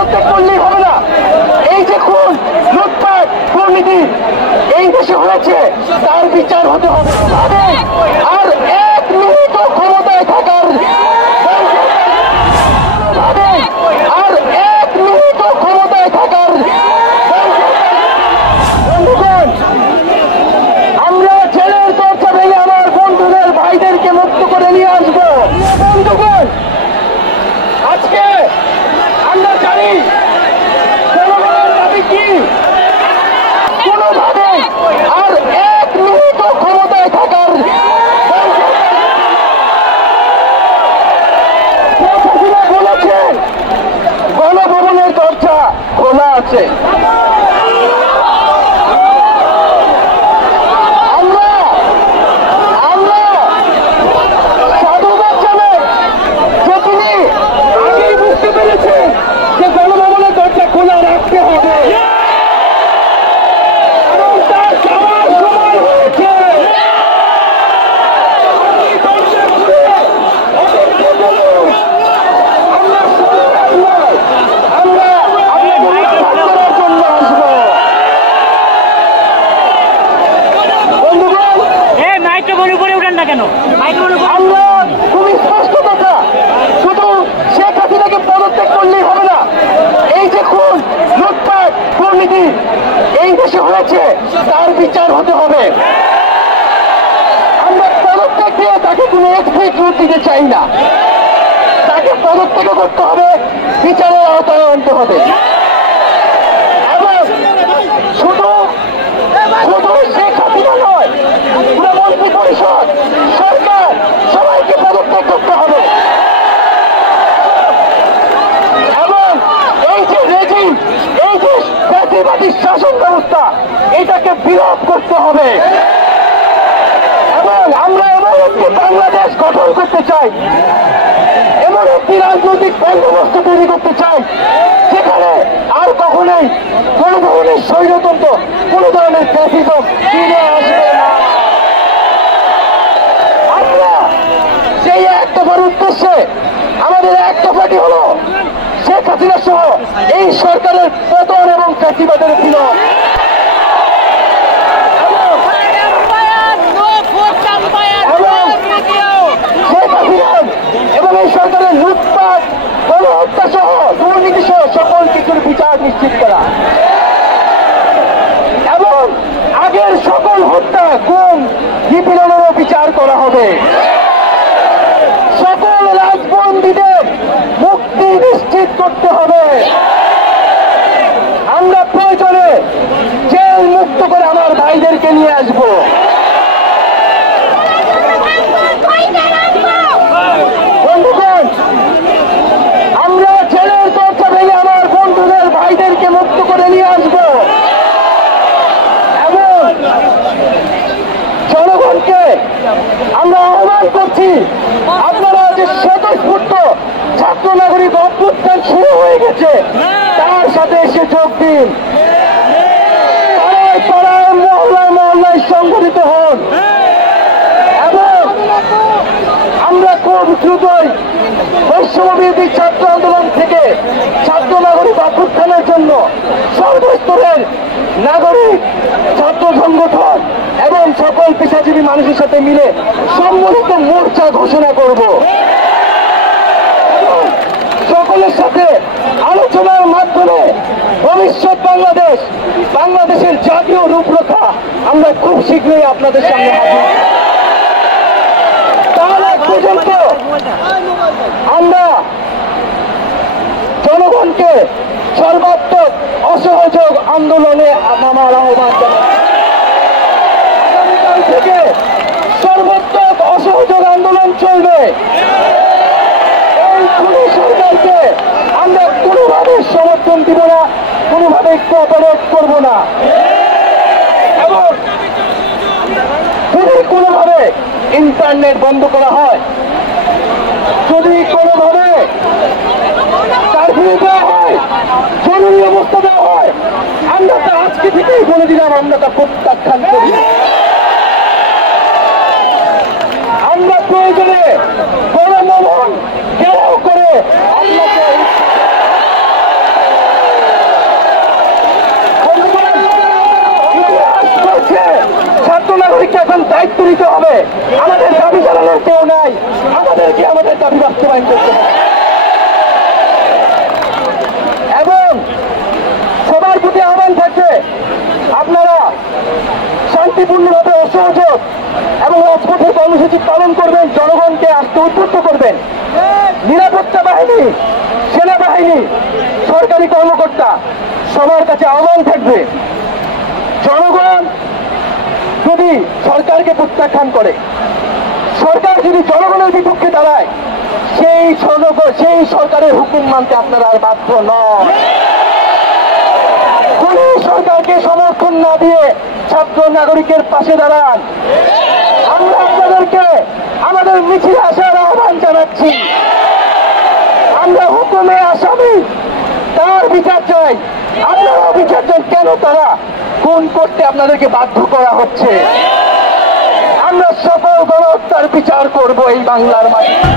পদত্যাগ করলেই হবে না। এই যে খুন, লুটপাট, দুর্নীতি এই দেশে হয়েছে, তার বিচার হতে হবে। আর এক মিনিট ক্ষমতায় থাকার আর এক মিনিট ক্ষমতায় থাকার বন্ধুগণ, আমরা জেলের দরজা ভেঙে আমার বন্ধুদের ভাইদেরকে মুক্ত করে নিয়ে আসবো। বন্ধুগণ, আজকে আমরা জানি জনগণের দাবি কি। কোনোভাবে আর এক মিনিট ক্ষমতায় থাকার বলেছেন গণভবনের দরজা খোলা আছে। সাধুবাদ জানাই যে তিনি আগেই বুঝতে পেরেছেন যে গণভবনের দরজা খোলা রাখতে হবে। আমরা খুবই স্পষ্ট কথা, শুধু শেখ হাসিনাকে পদত্যাগ করলেই হবে না। এই যে খুন, লুটপাট, দুর্নীতি এই দেশে হয়েছে, তার বিচার হতে হবে। আমরা পদত্যাগ দিয়ে তাকে কোনো এক্সকিউজ দিতে চাই না। তাকে পদত্যাগ করতে হবে, বিচারের আওতায় আনতে হবে। এবং শুধু শেখ হাসিনা নয়, পুরো মন্ত্রী পরিষদ, সরকার সবাইকে পদত্যাগ করতে হবে। এবং এই যে রেজিম, এই যে ফ্যাসিবাদী শাসন ব্যবস্থা, এটাকে বিলোপ করতে হবে। এবং আমরা এমন একটি বাংলাদেশ গঠন করতে চাই, এমন একটি রাজনৈতিক বন্দোবস্ত তৈরি করতে চাই যেখানে আর কখনোই কোন ধরনের স্বৈরতন্ত্র, কোন ধরনের ফ্যাসিজম ফিরে আসবে না। আমরা সেই এক দফার উদ্দেশ্যে আমাদের এক দফাটি হলো শেখ হাসিনা সহ এই সরকারের পতন এবং ফ্যাসিবাদের বিলোপ। এবং এই সরকারের লুটপাট, গণহত্যা সহ দুর্নীতি সহ সকল কিছুর বিচার নিশ্চিত করা এবং আগের সকল হত্যা, গুম, নিপীড়নেরও বিচার করা হবে। সকল রাজবন্দীদের মুক্তি নিশ্চিত করতে হবে। আমরা প্রয়োজনে জেল মুক্ত করে আমার ভাইদেরকে নিয়ে আসবো। বন্ধুগণ, আমরা জেলের দরজা ভেঙে আমার বন্ধুদের ভাইদেরকে মুক্ত করে নিয়ে আসবো। এবং জনগণকে আমরা আহ্বান করছি, আপনারা যে স্বতঃস্ফূর্ত ছাত্র নাগরিক অভ্যুত্থান শুরু হয়ে গেছে, তার সাথে এসে যোগ দিন। পাড়ায় পাড়ায়, মহল্লায় মহল্লায় সংগঠিত হন। এবং আমরা খুব দ্রুতই বৈষম্যবিরোধী ছাত্র আন্দোলন থেকে ছাত্র নাগরিক অভ্যুত্থানের জন্য সর্বস্তরের নাগরিক, ছাত্র সংগঠন এবং সকল পেশাজীবী মানুষের সাথে মিলে সম্মিলিত মোর্চা ঘোষণা করব। সকলের সাথে আলোচনার মাধ্যমে ভবিষ্যৎ বাংলাদেশের জাতীয় রূপরেখা আমরা খুব শীঘ্রই আপনাদের সামনে হাজির। তার আগ পর্যন্ত আমরা জনগণকে সর্বাত্মক অসহযোগ আন্দোলনে নামার আহ্বান জানাই। আগামীকাল থেকে সর্বাত্মক অসহযোগ আন্দোলন চলবে। এই খুনি সরকারকে আমরা কোনোভাবে সমর্থন দিব না, কোনোভাবে কোঅপারেট করব না। এবং যদি কোনোভাবে ইন্টারনেট বন্ধ করা হয়, যদি কোনোভাবে কারফিউ দেওয়া হয়, জরুরি অবস্থা দেওয়া হয়, আমরা তা আজকে থেকেই বলে দিলাম, আমরা তা প্রত্যাখ্যান করি। আমরা প্রয়োজনে গণভবন ঘেরাও করে আপনাকে আমাদের দাবি জানানোর কেউ নাই, আমাদেরকে আমাদের দাবি বাস্তবায়ন করতে হবে। এবং সবার প্রতি আহ্বান থাকবে, আপনারা শান্তিপূর্ণভাবে অসহযোগ এবং রাজপথের কর্মসূচি পালন করবেন, জনগণকে আসতে উদ্বুদ্ধ করবেন। নিরাপত্তা বাহিনী, সেনাবাহিনী, সরকারি কর্মকর্তা সবার কাছে আহ্বান থাকবে, জনগণ যদি সরকারকে প্রত্যাখ্যান করে, সরকার যদি জনগণের বিপক্ষে দাঁড়ায়, সেই সরকারের হুকুম মানতে আপনারা আর বাধ্য নন। কোন সরকারকে সমর্থন না দিয়ে ছাত্র নাগরিকের পাশে দাঁড়ান। আমরা আপনাদেরকে আমাদের মিছিলে আসার আহ্বান জানাচ্ছি। আমরা হুকুমে আসামি, তার বিচার চাই। আপনারাও বিচার চান, কেন তারা খুন করতে আপনাদেরকে বাধ্য করা হচ্ছে। আমরা সকল গণহত্যার বিচার করব এই বাংলার মাটিতে।